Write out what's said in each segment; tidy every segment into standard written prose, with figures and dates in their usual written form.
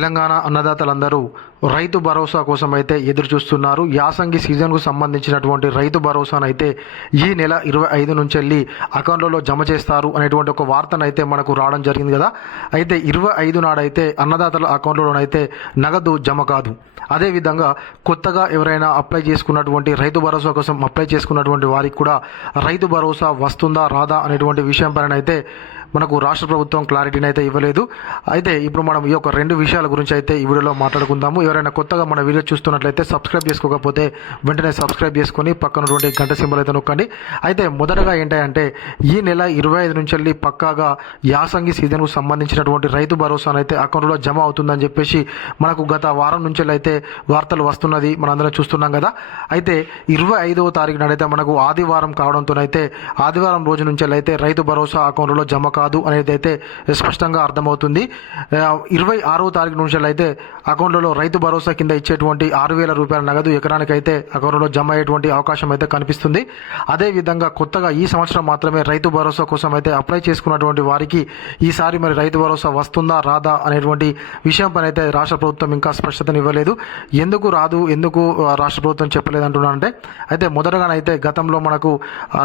తెలంగాణ అన్నదాతలందరూ రైతు భరోసా కోసం అయితే ఎదురు చూస్తున్నారు. యాసంగి సీజన్కు సంబంధించినటువంటి రైతు భరోసానైతే ఈ నెల 25 నుంచి వెళ్ళి అకౌంట్లలో జమ చేస్తారు అనేటువంటి ఒక వార్తనైతే మనకు రావడం జరిగింది కదా. అయితే 25 నాడైతే అన్నదాతల అకౌంట్లోనైతే నగదు జమ కాదు. అదేవిధంగా కొత్తగా ఎవరైనా అప్లై చేసుకున్నటువంటి రైతు భరోసా కోసం అప్లై చేసుకున్నటువంటి వారికి కూడా రైతు భరోసా వస్తుందా రాదా అనేటువంటి విషయం పైన అయితే మనకు రాష్ట్ర ప్రభుత్వం క్లారిటీని అయితే ఇవ్వలేదు. అయితే ఇప్పుడు మనం ఈ యొక్క రెండు విషయాల గురించి అయితే ఈ వీడియోలో మాట్లాడుకుందాము. ఎవరైనా కొత్తగా మన వీడియో చూస్తున్నట్లయితే సబ్స్క్రైబ్ చేసుకోకపోతే వెంటనే సబ్స్క్రైబ్ చేసుకొని పక్కనటువంటి గంట సింబల్ అయితే నొక్కండి. అయితే మొదటగా ఏంటంటే ఈ నెల 25 నుంచి వెళ్ళి పక్కాగా యాసంగి సీజన్కు సంబంధించినటువంటి రైతు భరోసాను అయితే అకౌంట్లో జమ అవుతుందని చెప్పేసి మనకు గత వారం నుంచి అయితే వార్తలు వస్తున్నది, మనందరం చూస్తున్నాం కదా. అయితే 25వ తారీఖు నాడైతే మనకు ఆదివారం కావడంతోనైతే ఆదివారం రోజు నుంచి అయితే రైతు భరోసా అకౌంట్లో జమ కాదు అనేది అయితే స్పష్టంగా అర్థమవుతుంది. 26వ తారీఖు నుంచి అయితే అకౌంట్లలో రైతు భరోసా కింద ఇచ్చేటువంటి 6,000 రూపాయల నగదు ఎకరానికి అయితే అకౌంట్లో జమ అయ్యేటువంటి అవకాశం అయితే కనిపిస్తుంది. అదేవిధంగా కొత్తగా ఈ సంవత్సరం మాత్రమే రైతు భరోసా కోసం అయితే అప్లై చేసుకున్నటువంటి వారికి ఈసారి మరి రైతు భరోసా వస్తుందా రాదా అనేటువంటి విషయం పైన అయితే రాష్ట్ర ప్రభుత్వం ఇంకా స్పష్టతనివ్వలేదు. ఎందుకు రాదు, ఎందుకు రాష్ట్ర ప్రభుత్వం చెప్పలేదు అంటున్నానంటే, అయితే మొదటగానైతే గతంలో మనకు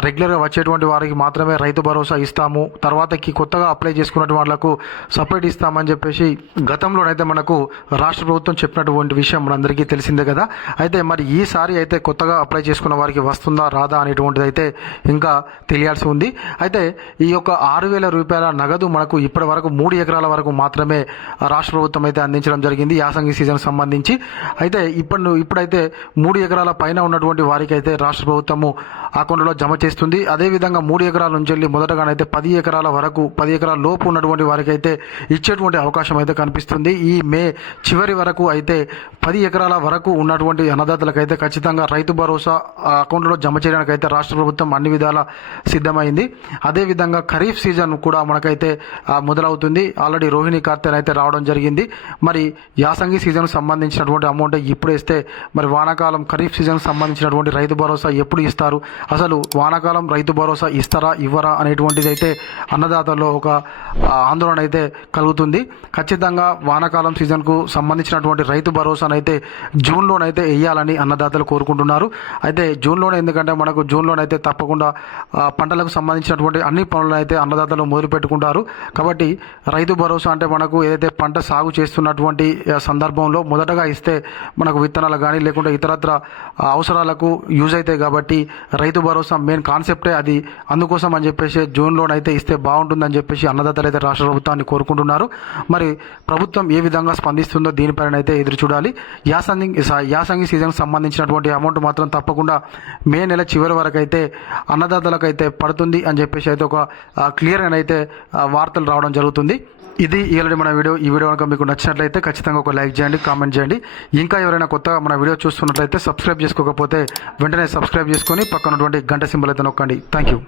రెగ్యులర్గా వచ్చేటువంటి వారికి మాత్రమే రైతు భరోసా ఇస్తాము, తర్వాతకి కొత్తగా అప్లై చేసుకున్న వాళ్ళకు సపరేట్ ఇస్తామని చెప్పేసి గతంలోనైతే మనకు రాష్ట్ర ప్రభుత్వం చెప్పినటువంటి విషయం మనందరికీ తెలిసిందే కదా. అయితే మరి ఈసారి అయితే కొత్తగా అప్లై చేసుకున్న వారికి వస్తుందా రాదా అనేటువంటిది అయితే ఇంకా తెలియాల్సి ఉంది. అయితే ఈ యొక్క 6,000 రూపాయల నగదు మనకు ఇప్పటి వరకు 3 ఎకరాల వరకు మాత్రమే రాష్ట్ర ప్రభుత్వం అయితే అందించడం జరిగింది యాసంగి సీజన్ సంబంధించి. అయితే ఇప్పుడైతే 3 ఎకరాల పైన ఉన్నటువంటి వారికి అయితే రాష్ట్ర ప్రభుత్వము అకౌంట్లో జమ చేస్తుంది. అదేవిధంగా 3 ఎకరాల నుంచి వెళ్ళి మొదటగానైతే 10 ఎకరాల వరకు 10 ఎకరాల లోపు ఉన్నటువంటి వారికి అయితే ఇచ్చేటువంటి అవకాశం అయితే కనిపిస్తుంది. ఈ మే చివరి వరకు అయితే 10 ఎకరాల వరకు ఉన్నటువంటి అన్నదాతలకైతే ఖచ్చితంగా రైతు భరోసా అకౌంట్లో జమ చేయడానికి అయితే రాష్ట్ర ప్రభుత్వం అన్ని విధాల సిద్ధమైంది. అదేవిధంగా ఖరీఫ్ సీజన్ కూడా మనకైతే మొదలవుతుంది. ఆల్రెడీ రోహిణి కార్తెన అయితే రావడం జరిగింది. మరి యాసంగి సీజన్కు సంబంధించినటువంటి అమౌంట్ ఇప్పుడు ఇస్తే మరి వానాకాలం ఖరీఫ్ సీజన్కు సంబంధించినటువంటి రైతు భరోసా ఎప్పుడు ఇస్తారు, అసలు వానాకాలం రైతు భరోసా ఇస్తారా ఇవ్వరా అనేటువంటిది అయితే అన్నదాతల్లో ఒక ఆందోళన అయితే కలుగుతుంది. ఖచ్చితంగా వానాకాలం సీజన్కు సంబంధించినటువంటి రైతు భరోసానైతే జూన్లోనైతే వేయాలని అన్నదాతలు కోరుకుంటున్నారు. అయితే జూన్లోనే, ఎందుకంటే మనకు జూన్లోనైతే తప్పకుండా పంటలకు సంబంధించినటువంటి అన్ని పనులను అయితే అన్నదాతలు మొదలు పెట్టుకుంటారు. కాబట్టి రైతు భరోసా అంటే మనకు ఏదైతే పంట సాగు చేస్తున్నటువంటి సందర్భంలో మొదటగా ఇస్తే మనకు విత్తనాలు కానీ లేకుంటే ఇతరత్ర అవసరాలకు యూజ్ అవుతాయి. కాబట్టి రైతు భరోసా మెయిన్ కాన్సెప్టే అది. అందుకోసం అని చెప్పేసి జూన్లోనైతే ఇస్తే బాగుంటుందని చెప్పేసి అన్నదాతలు అయితే రాష్ట్ర ప్రభుత్వాన్ని కోరుకుంటున్నారు. మరి ప్రభుత్వం ఏ విధంగా స్పందిస్తుందో దీనిపైన అయితే ఎదురు చూడాలి. యాసంగి సీజన్కి సంబంధించినటువంటి అమౌంట్ మాత్రం తప్పకుండా మే నెల చివరి వరకు అయితే అన్నదాతలకు అయితే పడుతుంది అని చెప్పేసి అయితే ఒక క్లియర్గా అయితే వార్తలు రావడం జరుగుతుంది. ఇది ఇలాంటి మన వీడియో. ఈ వీడియో కనుక మీకు నచ్చినట్లయితే ఖచ్చితంగా ఒక లైక్ చేయండి, కామెంట్ చేయండి. ఇంకా ఎవరైనా కొత్తగా మన వీడియో చూస్తున్నట్లయితే సబ్స్క్రైబ్ చేసుకోకపోతే వెంటనే సబ్స్క్రైబ్ చేసుకొని పక్కనటువంటి గంట సింబల్ అయితే నొక్కండి. Thank you.